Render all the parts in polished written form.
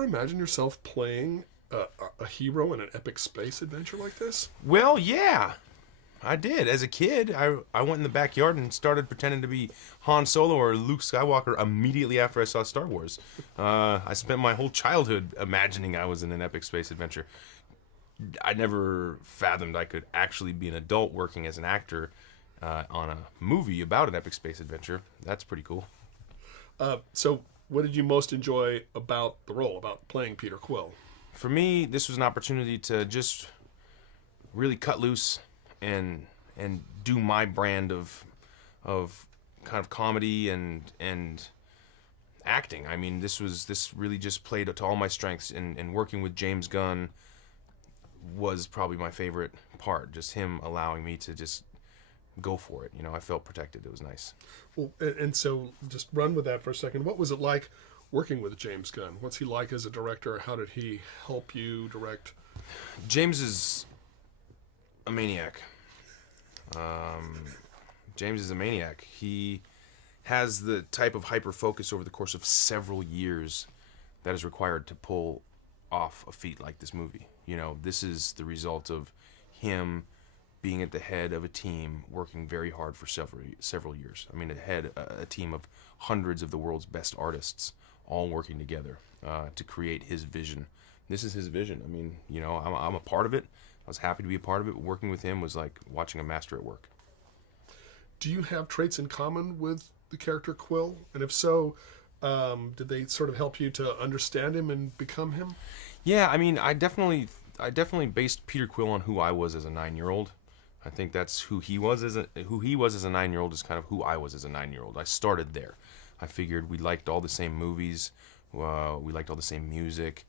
ever imagine yourself playing a hero in an epic space adventure like this? Well, yeah, I did. As a kid, I went in the backyard and started pretending to be Han Solo or Luke Skywalker immediately after I saw Star Wars. I spent my whole childhood imagining I was in an epic space adventure. I never fathomed I could actually be an adult working as an actor on a movie about an epic space adventure. That's pretty cool. So, what did you most enjoy about the role, about playing Peter Quill? For me, this was an opportunity to just really cut loose and do my brand of kind of comedy and acting. I mean, this really just played to all my strengths, and working with James Gunn was probably my favorite part. Just him allowing me to just go for it. You know, I felt protected. It was nice. Well, and so just run with that for a second. What was it like working with James Gunn? What's he like as a director? How did he help you direct? James is a maniac. James is a maniac. He has the type of hyper focus over the course of several years that is required to pull off a feat like this movie. You know, this is the result of him being at the head of a team working very hard for several years. I mean, a team of hundreds of the world's best artists all working together to create his vision. This is his vision. I mean, you know, I'm a part of it. I was happy to be a part of it. But working with him was like watching a master at work. Do you have traits in common with the character Quill? And if so, did they sort of help you to understand him and become him? Yeah, I mean, I definitely based Peter Quill on who I was as a 9-year-old. I think that's who he was as a 9-year-old is kind of who I was as a 9-year-old. I started there. I figured we liked all the same movies, we liked all the same music,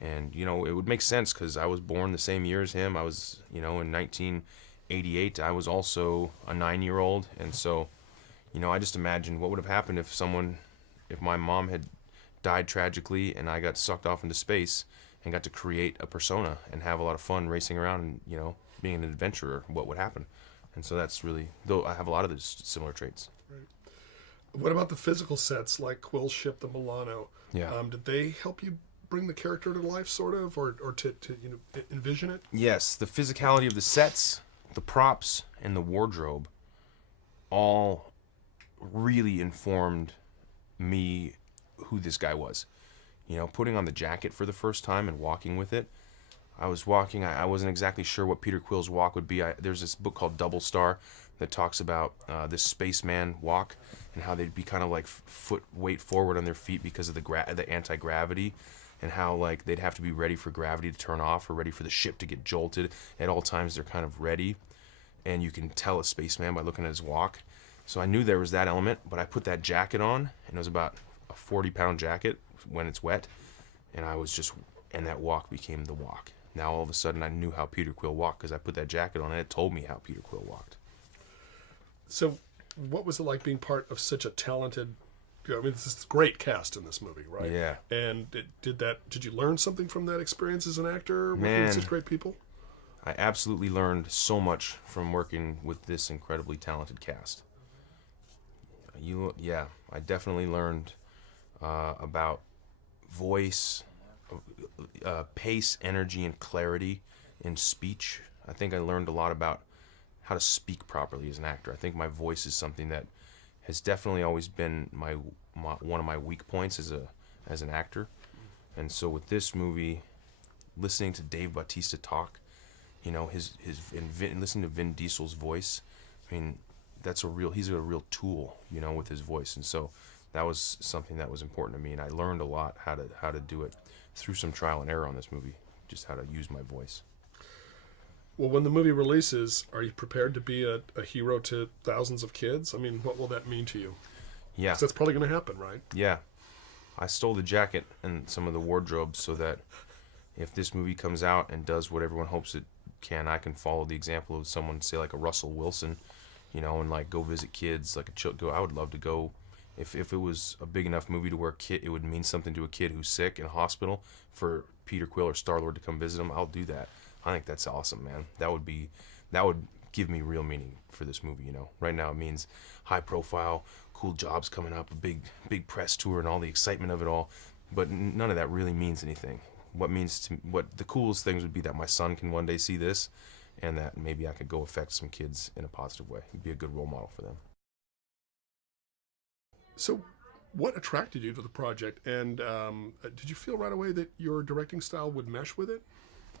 and you know, it would make sense because I was born the same year as him. I was, you know, in 1988. I was also a 9-year-old, and so, you know, I just imagined what would have happened if my mom had died tragically and I got sucked off into space and got to create a persona and have a lot of fun racing around and, you know, being an adventurer. What would happen? And so that's really, though I have a lot of those similar traits. Right. What about the physical sets like Quill's ship, the Milano? Yeah. Did they help you bring the character to life, sort of, or to you know, envision it? Yes, the physicality of the sets, the props, and the wardrobe all really informed me who this guy was. You know, putting on the jacket for the first time and walking with it. I wasn't exactly sure what Peter Quill's walk would be. There's this book called Double Star that talks about this spaceman walk and how they'd be kind of like weight forward on their feet because of the anti-gravity, and how like they'd have to be ready for gravity to turn off or ready for the ship to get jolted. At all times they're kind of ready, and you can tell a spaceman by looking at his walk. So I knew there was that element, but I put that jacket on, and it was about a 40-pound jacket when it's wet, and that walk became the walk. Now all of a sudden I knew how Peter Quill walked because I put that jacket on and it told me how Peter Quill walked. So what was it like being part of such a talented, I mean, this is a great cast in this movie, right? Yeah. And did you learn something from that experience as an actor, working Man, with such great people? I absolutely learned so much from working with this incredibly talented cast. I definitely learned about voice, pace, energy, and clarity in speech. I think I learned a lot about how to speak properly as an actor. I think my voice is something that has definitely always been one of my weak points as an actor. And so with this movie, listening to Dave Bautista talk, you know, listening to Vin Diesel's voice, I mean, he's a real tool, you know, with his voice. And so that was something that was important to me, and I learned a lot how to do it through some trial and error on this movie, just how to use my voice. Well, when the movie releases, are you prepared to be a hero to thousands of kids? I mean, what will that mean to you? Yeah. 'Cause that's probably going to happen, right? Yeah. I stole the jacket and some of the wardrobe so that if this movie comes out and does what everyone hopes it can, I can follow the example of someone, say like a Russell Wilson, you know, and like go visit kids, I would love to go. If it was a big enough movie to where it would mean something to a kid who's sick in a hospital, for Peter Quill or Star-Lord to come visit him, I'll do that. I think that's awesome, man. That would give me real meaning for this movie, you know. Right now it means high profile, cool jobs coming up, a big press tour and all the excitement of it all. but none of that really means anything. What the coolest things would be that my son can one day see this, and that maybe I could go affect some kids in a positive way. It'd be a good role model for them. So, what attracted you to the project, and did you feel right away that your directing style would mesh with it?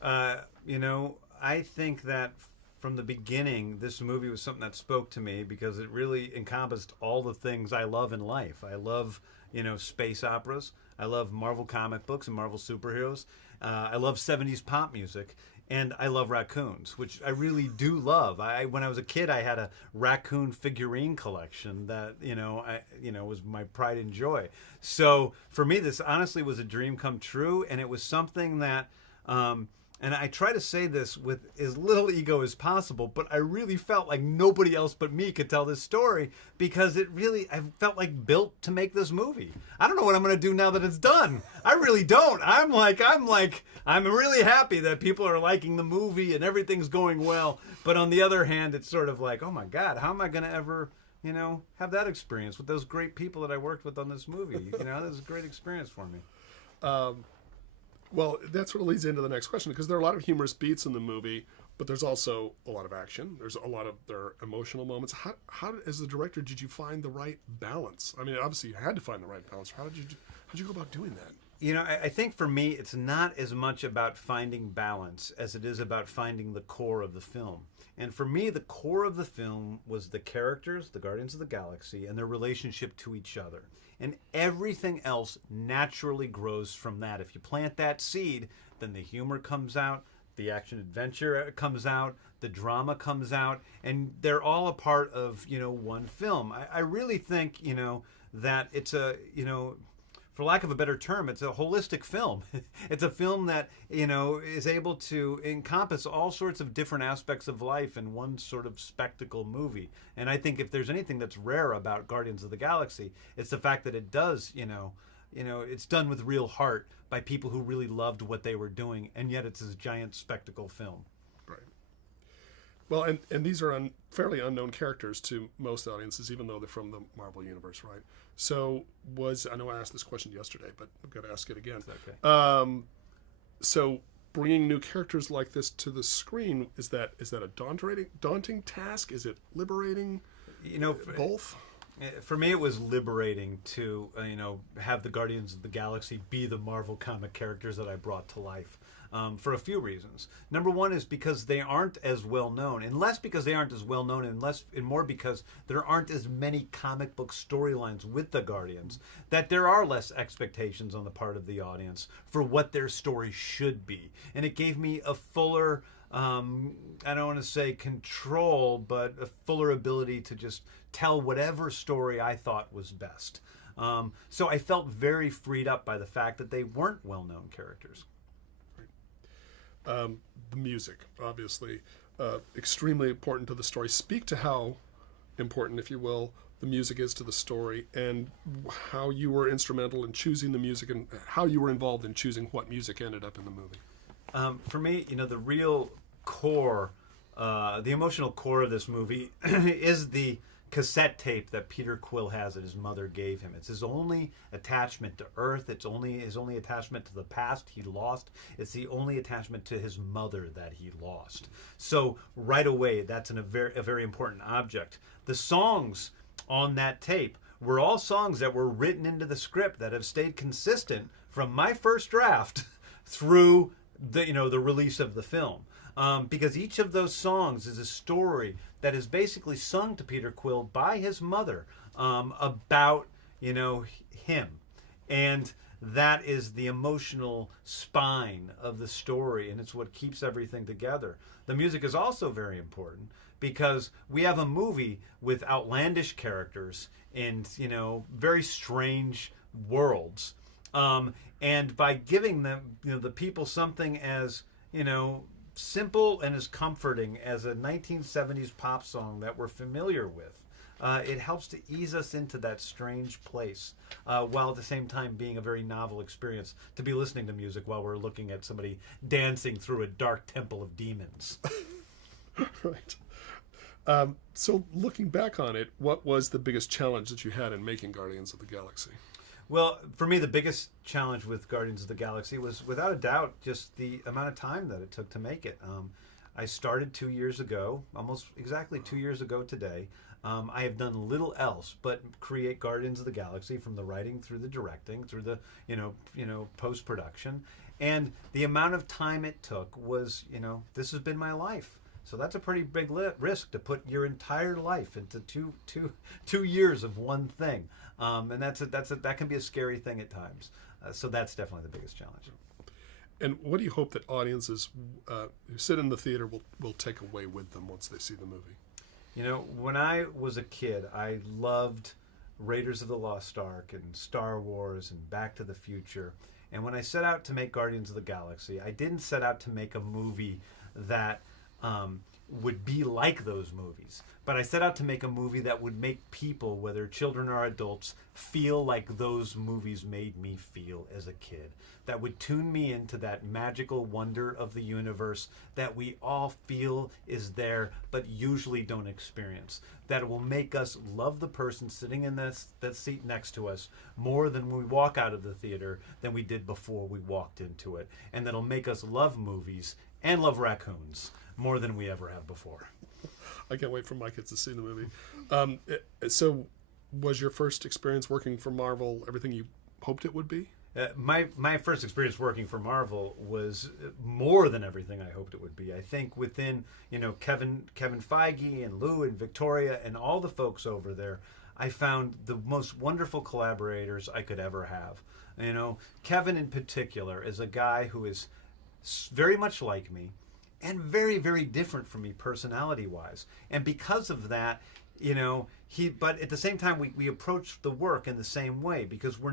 I think that from the beginning, this movie was something that spoke to me because it really encompassed all the things I love in life. I love, space operas. I love Marvel comic books and Marvel superheroes. I love 70s pop music. And I love raccoons, which I really do love. When I was a kid, I had a raccoon figurine collection that was my pride and joy. So for me, this honestly was a dream come true, and it was something that. And I try to say this with as little ego as possible, but I really felt like nobody else but me could tell this story because I felt like built to make this movie. I don't know what I'm going to do now that it's done. I really don't. I'm really happy that people are liking the movie and everything's going well. But on the other hand, it's sort of like, oh my God, how am I going to ever, have that experience with those great people that I worked with on this movie? This is a great experience for me. Well, that sort of leads into the next question, because there are a lot of humorous beats in the movie, but there's also a lot of action. There are emotional moments. How, as the director, did you find the right balance? I mean, obviously you had to find the right balance. How'd you go about doing that? I think for me, it's not as much about finding balance as it is about finding the core of the film. And for me, the core of the film was the characters, the Guardians of the Galaxy, and their relationship to each other. And everything else naturally grows from that. If you plant that seed, then the humor comes out, the action adventure comes out, the drama comes out, and they're all a part of, one film. I really think, that it's for lack of a better term, it's a holistic film. It's a film that, is able to encompass all sorts of different aspects of life in one sort of spectacle movie. And I think if there's anything that's rare about Guardians of the Galaxy, it's the fact that it does, it's done with real heart by people who really loved what they were doing, and yet it's this giant spectacle film. Right. Well, and these are fairly unknown characters to most audiences, even though they're from the Marvel Universe, right? So I know I asked this question yesterday, but I've got to ask it again. It's okay. So bringing new characters like this to the screen, is that a daunting task? Is it liberating? Both? For me, it was liberating to, have the Guardians of the Galaxy be the Marvel comic characters that I brought to life. For a few reasons. Number one is because they aren't as well known, and less because they aren't as well known, and more because there aren't as many comic book storylines with the Guardians, that there are less expectations on the part of the audience for what their story should be. And it gave me a fuller, I don't want to say control, but a fuller ability to just tell whatever story I thought was best. So I felt very freed up by the fact that they weren't well-known characters. The music, obviously, extremely important to the story. Speak to how important, if you will, the music is to the story, and how you were instrumental in choosing the music, and how you were involved in choosing what music ended up in the movie. For me, the real core, the emotional core of this movie is the cassette tape that Peter Quill has that his mother gave him. It's his only attachment to Earth. It's his only attachment to the past he lost. It's the only attachment to his mother that he lost. So right away, that's a very important object. The songs on that tape were all songs that were written into the script that have stayed consistent from my first draft through the release of the film. Because each of those songs is a story that is basically sung to Peter Quill by his mother about, him. And that is the emotional spine of the story, and it's what keeps everything together. The music is also very important because we have a movie with outlandish characters and, very strange worlds. And by giving them, the people something as, simple and as comforting as a 1970s pop song that we're familiar with, it helps to ease us into that strange place, while at the same time being a very novel experience to be listening to music while we're looking at somebody dancing through a dark temple of demons. Right. So looking back on it, what was the biggest challenge that you had in making Guardians of the Galaxy? Well, for me, the biggest challenge with Guardians of the Galaxy was, without a doubt, just the amount of time that it took to make it. I started 2 years ago, almost exactly 2 years ago today. I have done little else but create Guardians of the Galaxy, from the writing through the directing, through the post production, and the amount of time it took was, this has been my life. So that's a pretty big risk, to put your entire life into two years of one thing, and that can be a scary thing at times. So that's definitely the biggest challenge. And what do you hope that audiences who sit in the theater will take away with them once they see the movie? When I was a kid, I loved Raiders of the Lost Ark and Star Wars and Back to the Future. And when I set out to make Guardians of the Galaxy, I didn't set out to make a movie that would be like those movies. But I set out to make a movie that would make people, whether children or adults, feel like those movies made me feel as a kid. That would tune me into that magical wonder of the universe that we all feel is there, but usually don't experience. That will make us love the person sitting in that seat next to us more than when we walk out of the theater than we did before we walked into it. And that'll make us love movies and love raccoons more than we ever have before. I can't wait for my kids to see the movie. So was your first experience working for Marvel everything you hoped it would be? My first experience working for Marvel was more than everything I hoped it would be. I think within Kevin Feige and Lou and Victoria and all the folks over there, I found the most wonderful collaborators I could ever have. Kevin in particular is a guy who is very much like me and very, very different from me personality-wise. And because of that, but at the same time, we approach the work in the same way, because we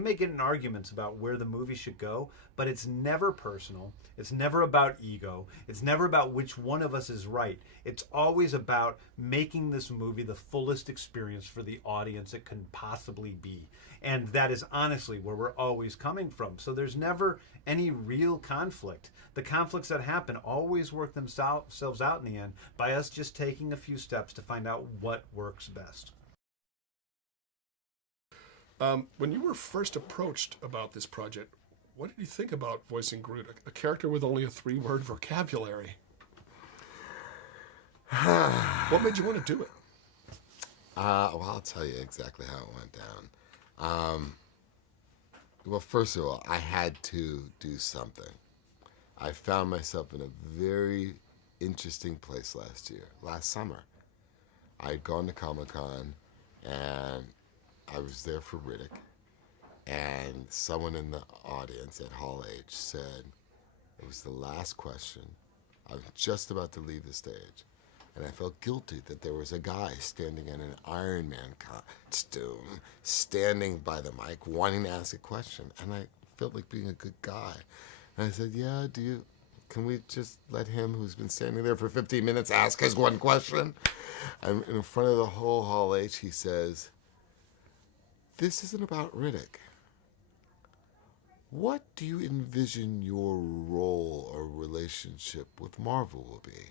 may get in arguments about where the movie should go, but it's never personal. It's never about ego. It's never about which one of us is right. It's always about making this movie the fullest experience for the audience it can possibly be. And that is honestly where we're always coming from. So there's never any real conflict. The conflicts that happen always work themselves out in the end by us just taking a few steps to find out what works best. When you were first approached about this project, what did you think about voicing Groot, a character with only a 3-word vocabulary? What made you want to do it? Well, I'll tell you exactly how it went down. Well, first of all, I had to do something. I found myself in a very interesting place last summer. I had gone to Comic-Con, and I was there for Riddick, and someone in the audience at Hall H said, it was the last question. I was just about to leave the stage, and I felt guilty that there was a guy standing in an Iron Man costume, standing by the mic, wanting to ask a question, and I felt like being a good guy. And I said, yeah, can we just let him, who's been standing there for 15 minutes, ask us one question? And in front of the whole Hall H, he says, this isn't about Riddick. What do you envision your role or relationship with Marvel will be?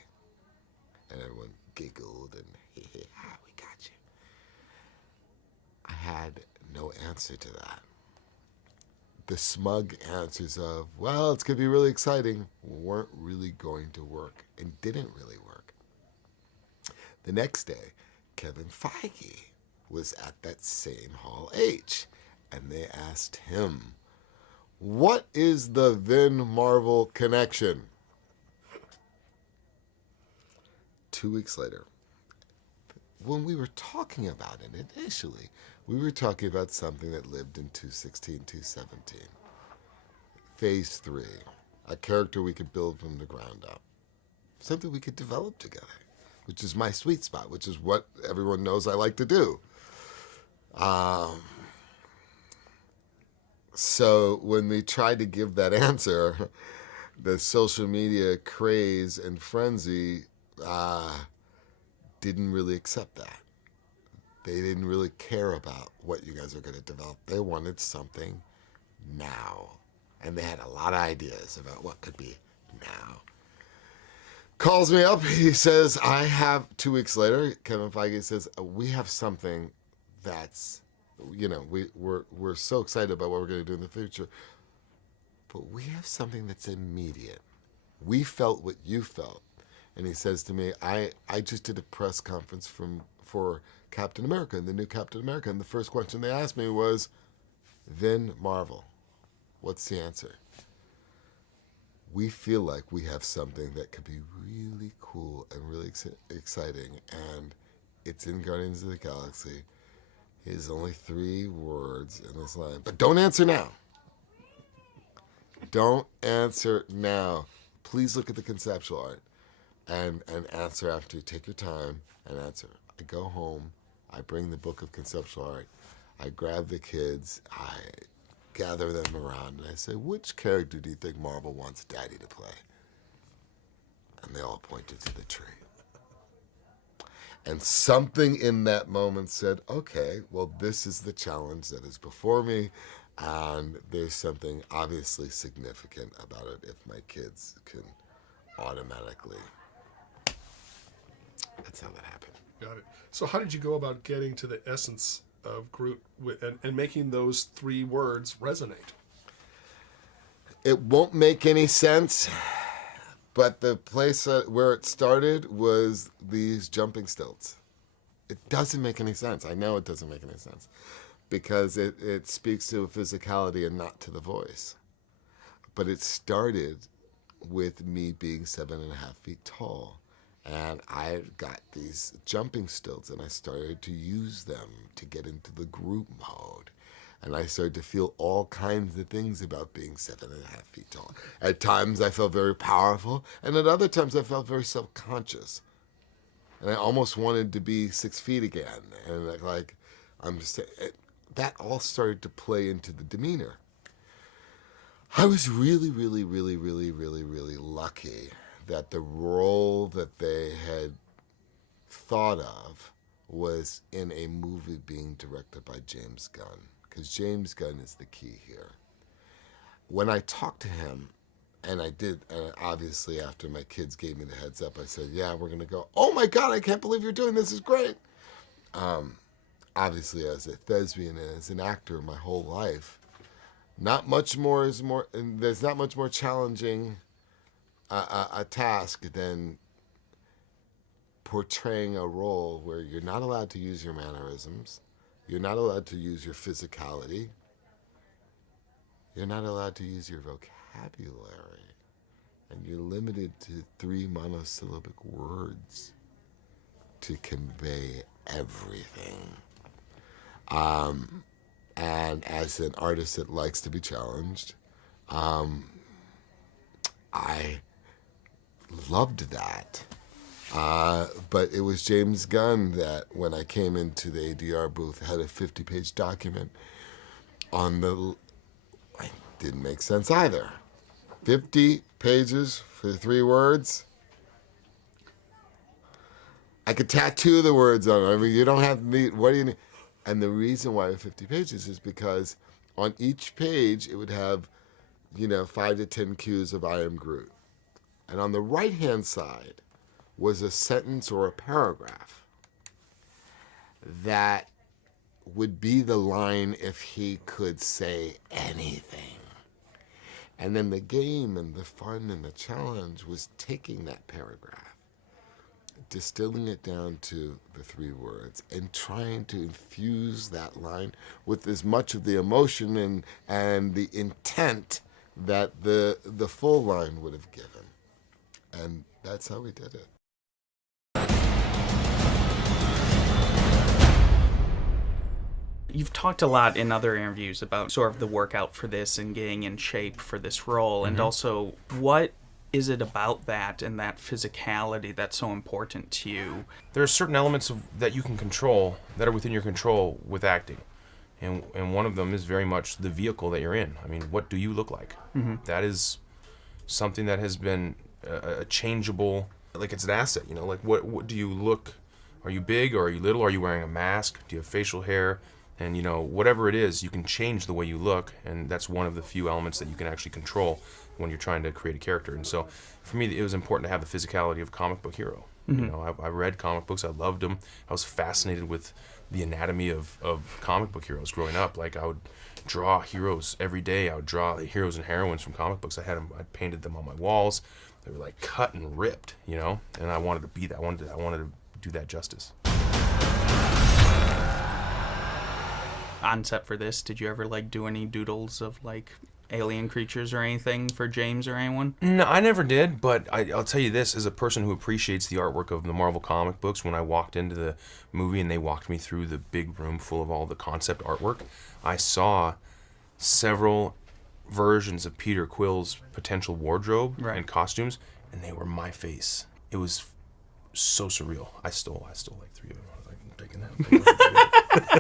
And everyone giggled and, we got you. I had no answer to that. The smug answers of, well, it's going to be really exciting, weren't really going to work and didn't really work. The next day, Kevin Feige was at that same Hall H, and they asked him, what is the Vin Marvel connection? 2 weeks later, when we were talking about it initially, we were talking about something that lived in 216, 217. Phase 3, a character we could build from the ground up. Something we could develop together, which is my sweet spot, which is what everyone knows I like to do. So when we tried to give that answer, the social media craze and frenzy didn't really accept that. They didn't really care about what you guys are going to develop. They wanted something now. And they had a lot of ideas about what could be now. Calls me up. He says, 2 weeks later, Kevin Feige says, we have something that's we're so excited about what we're going to do in the future. But we have something that's immediate. We felt what you felt. And he says to me, I just did a press conference for Captain America, the new Captain America. And the first question they asked me was, Vin, Marvel, what's the answer? We feel like we have something that could be really cool and really exciting. And it's in Guardians of the Galaxy. Here's only 3 words in this line. But don't answer now. Don't answer now. Please look at the conceptual art and answer after you take your time and answer. I go home. I bring the book of conceptual art. I grab the kids. I gather them around and I say, which character do you think Marvel wants Daddy to play? And they all pointed to the tree. And something in that moment said, okay, well, this is the challenge that is before me, and there's something obviously significant about it if my kids can automatically. That's how that happened. Got it. So how did you go about getting to the essence of Groot and making those 3 words resonate? It won't make any sense. But the place where it started was these jumping stilts. It doesn't make any sense. I know it doesn't make any sense because it speaks to physicality and not to the voice. But it started with me being 7.5 feet tall. And I got these jumping stilts and I started to use them to get into the group mode. And I started to feel all kinds of things about being 7.5 feet tall. At times I felt very powerful, and at other times I felt very self-conscious. And I almost wanted to be 6 feet again. And that all started to play into the demeanor. I was really, really, really, really, really, really lucky that the role that they had thought of was in a movie being directed by James Gunn. Because James Gunn is the key here. When I talked to him, and I did, obviously after my kids gave me the heads up, I said, yeah, we're going to go. Oh my God, I can't believe you're doing this. This is great. Obviously, as a thespian and as an actor my whole life, not much more is more, and there's not much more challenging a task than portraying a role where you're not allowed to use your mannerisms. You're not allowed to use your physicality. You're not allowed to use your vocabulary. And you're limited to 3 monosyllabic words to convey everything. And as an artist that likes to be challenged, I loved that. But it was James Gunn that, when I came into the ADR booth, had a 50-page document on the... It didn't make sense either. 50 pages for 3 words? I could tattoo the words on it. I mean, you don't have to need... What do you need? And the reason why 50 pages is because on each page, it would have, 5 to 10 cues of I am Groot. And on the right-hand side was a sentence or a paragraph that would be the line if he could say anything. And then the game and the fun and the challenge was taking that paragraph, distilling it down to the 3 words, and trying to infuse that line with as much of the emotion and the intent that the full line would have given. And that's how we did it. You've talked a lot in other interviews about sort of the workout for this and getting in shape for this role, and also what is it about that and that physicality that's so important to you? There are certain elements that you can control that are within your control with acting. And one of them is very much the vehicle that you're in. I mean, what do you look like? That is something that has been a changeable, like it's an asset, like what do you look, are you big or are you little? Are you wearing a mask? Do you have facial hair? And, whatever it is, you can change the way you look, and that's one of the few elements that you can actually control when you're trying to create a character. And so, for me, it was important to have the physicality of a comic book hero. I read comic books, I loved them. I was fascinated with the anatomy of comic book heroes growing up. Like, I would draw heroes every day. I would draw heroes and heroines from comic books. I painted them on my walls. They were like cut and ripped, and I wanted to be that. I wanted to do that justice. On set for this, did you ever do any doodles of alien creatures or anything for James or anyone? No, I never did, but I'll tell you this, as a person who appreciates the artwork of the Marvel comic books, when I walked into the movie and they walked me through the big room full of all the concept artwork, I saw several versions of Peter Quill's potential wardrobe and costumes, and they were my face. It was so surreal. I stole 3 of them. I was like, I'm taking that.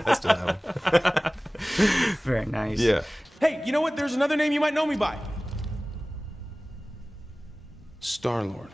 I still have them. Very nice. Yeah. Hey, you know what? There's another name you might know me by. Star-Lord.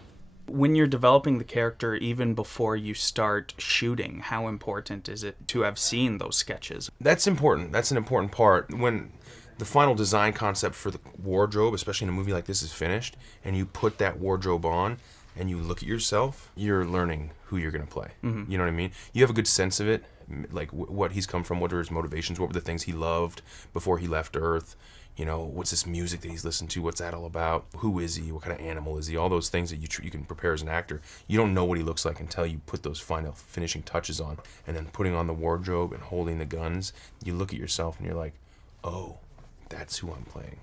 When you're developing the character, even before you start shooting, how important is it to have seen those sketches? That's important. That's an important part. When the final design concept for the wardrobe, especially in a movie like this, is finished, and you put that wardrobe on, and you look at yourself, you're learning who you're going to play. You know what I mean? You have a good sense of it, like what he's come from, what are his motivations, what were the things he loved before he left Earth, what's this music that he's listened to, what's that all about, who is he, what kind of animal is he, all those things that you can prepare as an actor. You don't know what he looks like until you put those final finishing touches on, and then putting on the wardrobe and holding the guns, you look at yourself and you're like, oh, that's who I'm playing.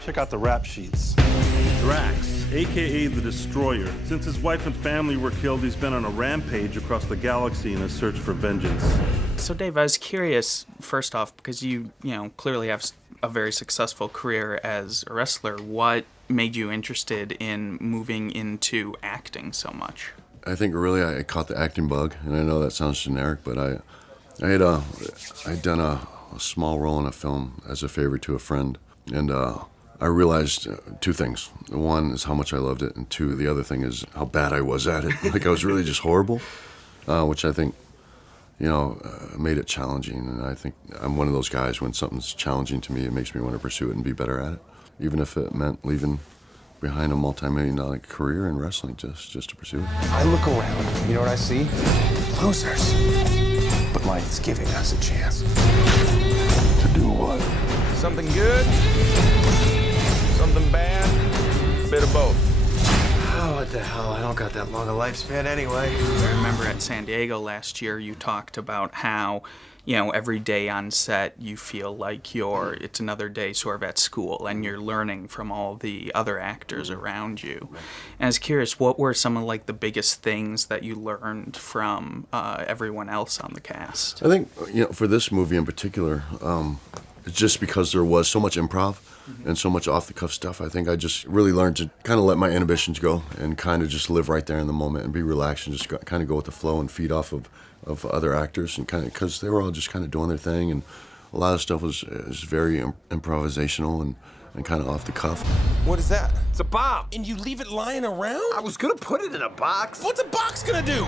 Check out the rap sheets. Drax, aka the Destroyer. Since his wife and family were killed, he's been on a rampage across the galaxy in a search for vengeance. So Dave, I was curious, first off, because you clearly have a very successful career as a wrestler, what made you interested in moving into acting so much? I think really I caught the acting bug, and I know that sounds generic, but I'd done a small role in a film as a favor to a friend, and I realized 2 things. One is how much I loved it, and 2, the other thing is how bad I was at it. Like, I was really just horrible, which I think, made it challenging. And I think I'm one of those guys, when something's challenging to me, it makes me want to pursue it and be better at it, even if it meant leaving behind a multi-million-dollar career in wrestling just to pursue it. I look around, you know what I see? Losers. But life's giving us a chance. To do what? Something good, something bad, a bit of both. Oh, what the hell? I don't got that long a lifespan anyway. I remember at San Diego last year, you talked about how, every day on set you feel like it's another day sort of at school, and you're learning from all the other actors around you. And I was curious, what were some of the biggest things that you learned from everyone else on the cast? I think, for this movie in particular, just because there was so much improv and so much off-the-cuff stuff, I think I just really learned to kind of let my inhibitions go and kind of just live right there in the moment and be relaxed and just kind of go with the flow and feed off of other actors, and kind of, because they were all just kind of doing their thing, and a lot of stuff was very improvisational and kind of off the cuff. What is that? It's a bomb. And you leave it lying around? I was gonna put it in a box. What's a box gonna do?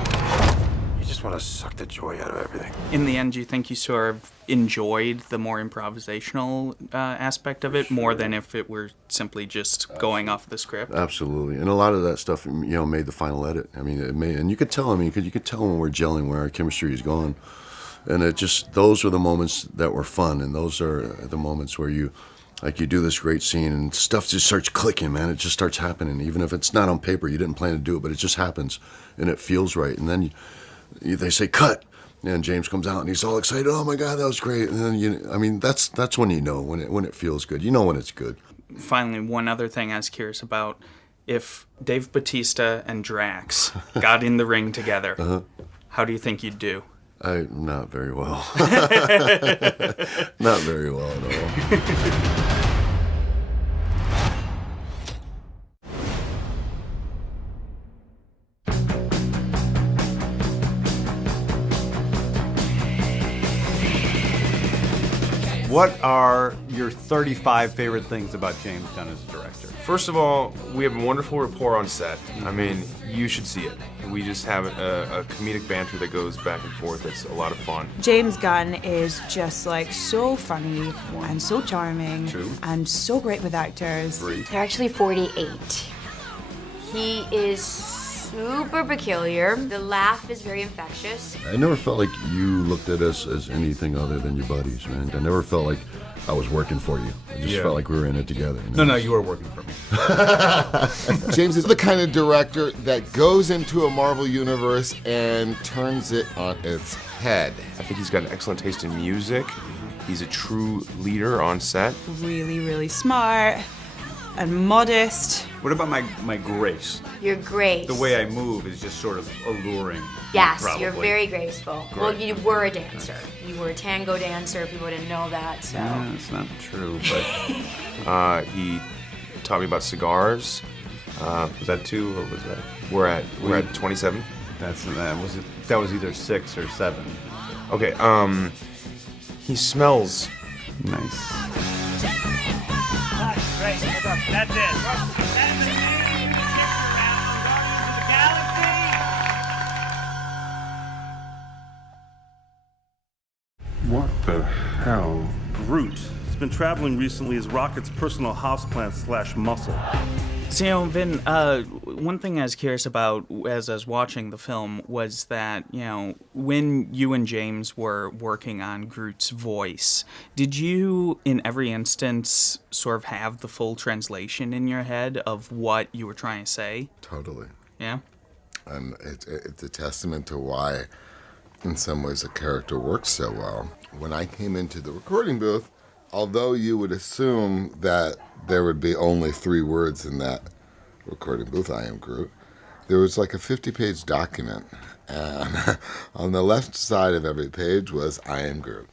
You just want to suck the joy out of everything. In the end, do you think you sort of enjoyed the more improvisational aspect of it more than if it were simply just going off the script? Absolutely, and a lot of that stuff, made the final edit. I mean, it made, and you could tell. Because you could tell when we're gelling, where our chemistry is going, and those are the moments that were fun, and those are the moments where you do this great scene and stuff just starts clicking, man. It just starts happening, even if it's not on paper. You didn't plan to do it, but it just happens, and it feels right, and then they say cut, and James comes out and he's all excited. Oh my God, that was great! And then that's when you know when it feels good. You know when it's good. Finally, one other thing I was curious about: if Dave Bautista and Drax got in the ring together, how do you think you'd do? Not very well. Not very well at all. What are your 35 favorite things about James Gunn as a director? First of all, we have a wonderful rapport on set. I mean, you should see it. We just have a comedic banter that goes back and forth. It's a lot of fun. James Gunn is just like so funny and so charming. True. And so great with actors. They're actually 48. He is super peculiar. The laugh is very infectious. I never felt like you looked at us as anything other than your buddies, man. I never felt like I was working for you. I just felt like we were in it together. You know? No, you were working for me. James is the kind of director that goes into a Marvel universe and turns it on its head. I think he's got an excellent taste in music. He's a true leader on set. Really, really smart and modest. What about my grace? Your grace. The way I move is just sort of alluring. Yes, probably. you're very graceful. Well, you were a dancer. You were a tango dancer. People didn't know that, so. Yeah, it's not true, but He taught me about cigars. was that 2 or was that? We're at 27. That was either 6 or 7. Okay. He smells. Nice. Great, that's it. That's the name. What the hell? Groot. He's been traveling recently as Rocket's personal houseplant / muscle. So, Vin, one thing I was curious about as I was watching the film was that, you know, when you and James were working on Groot's voice, did you, in every instance, sort of have the full translation in your head of what you were trying to say? Totally. Yeah? And it's a testament to why, in some ways, a character works so well. When I came into the recording booth, although you would assume that there would be only 3 words in that recording booth, I am Groot, there was like a 50-page document, and on the left side of every page was I am Groot,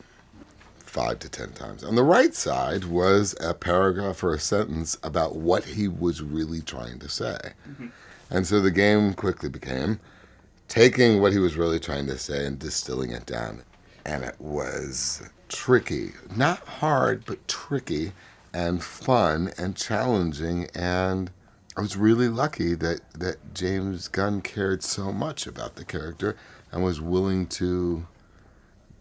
5 to 10 times. On the right side was a paragraph or a sentence about what he was really trying to say. Mm-hmm. And so the game quickly became taking what he was really trying to say and distilling it down. And it was tricky. Not hard, but tricky and fun and challenging. And I was really lucky that James Gunn cared so much about the character and was willing to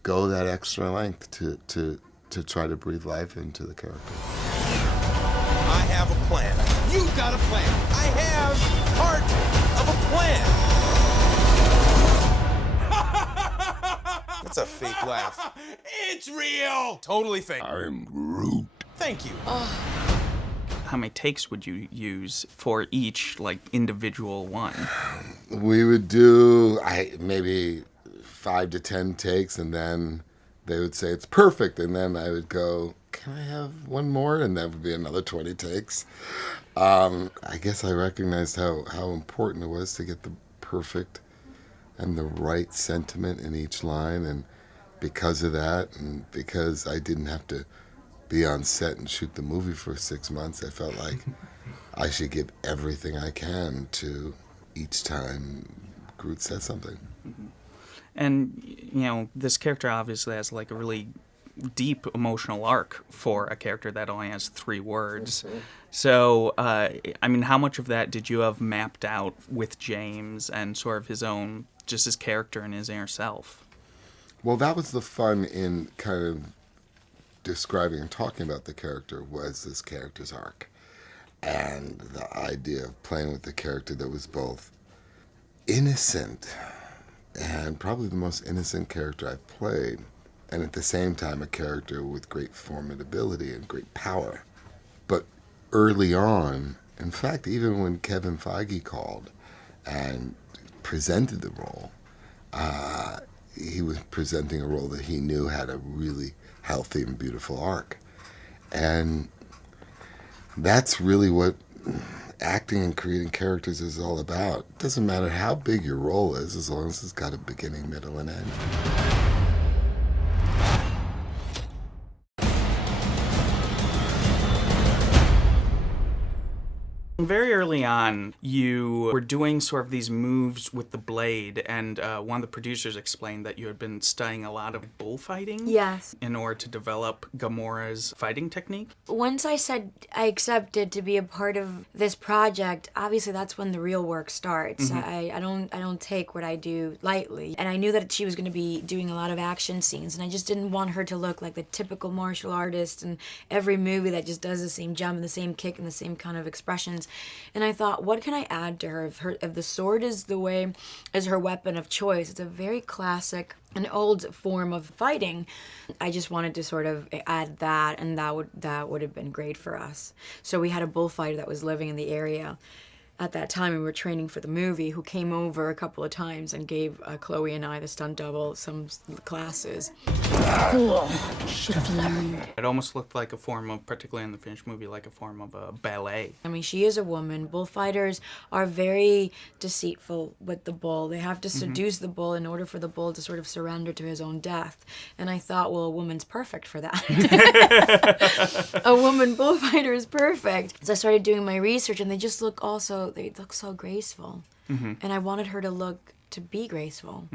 go that extra length to try to breathe life into the character. I have a plan. You got a plan. I have part of a plan. That's a fake laugh. It's real. Totally fake. I'm Groot. Thank you. How many takes would you use for each, like, individual one? We would do maybe 5 to 10 takes, and then they would say it's perfect, and then I would go, can I have one more? And that would be another 20 takes. I guess I recognized how important it was to get the perfect and the right sentiment in each line, and because of that, and because I didn't have to be on set and shoot the movie for 6 months, I felt like I should give everything I can to each time Groot said something. Mm-hmm. And, you know, this character obviously has, like, a really deep emotional arc for a character that only has 3 words. Mm-hmm. So, I mean, how much of that did you have mapped out with James and sort of his own, just his character and his inner self? Well, that was the fun in kind of describing and talking about the character, was this character's arc. And the idea of playing with the character that was both innocent and probably the most innocent character I've played, and at the same time a character with great formidability and great power. But early on, in fact, even when Kevin Feige called and presented the role, he was presenting a role that he knew had a really healthy and beautiful arc. And that's really what acting and creating characters is all about. It doesn't matter how big your role is, as long as it's got a beginning, middle, and end. Very early on, you were doing sort of these moves with the blade, and one of the producers explained that you had been studying a lot of bullfighting. Yes. In order to develop Gamora's fighting technique. Once I said I accepted to be a part of this project, obviously that's when the real work starts. I don't take what I do lightly, and I knew that she was going to be doing a lot of action scenes, and I just didn't want her to look like the typical martial artist in every movie that just does the same jump and the same kick and the same kind of expressions. And I thought, what can I add to her? If the sword is her weapon of choice, it's a very classic, an old form of fighting. I just wanted to sort of add that, and that would have been great for us. So we had a bullfighter that was living in the area at that time, and we were training for the movie, who came over a couple of times and gave Chloe and I, the stunt double, some classes. Cool. Should have learned. It almost looked like a form of, particularly in the finished movie, like a form of a ballet. I mean, she is a woman. Bullfighters are very deceitful with the bull. They have to seduce the bull in order for the bull to sort of surrender to his own death. And I thought, well, a woman's perfect for that. A woman bullfighter is perfect. So I started doing my research, and they look so graceful. And I wanted her to be graceful.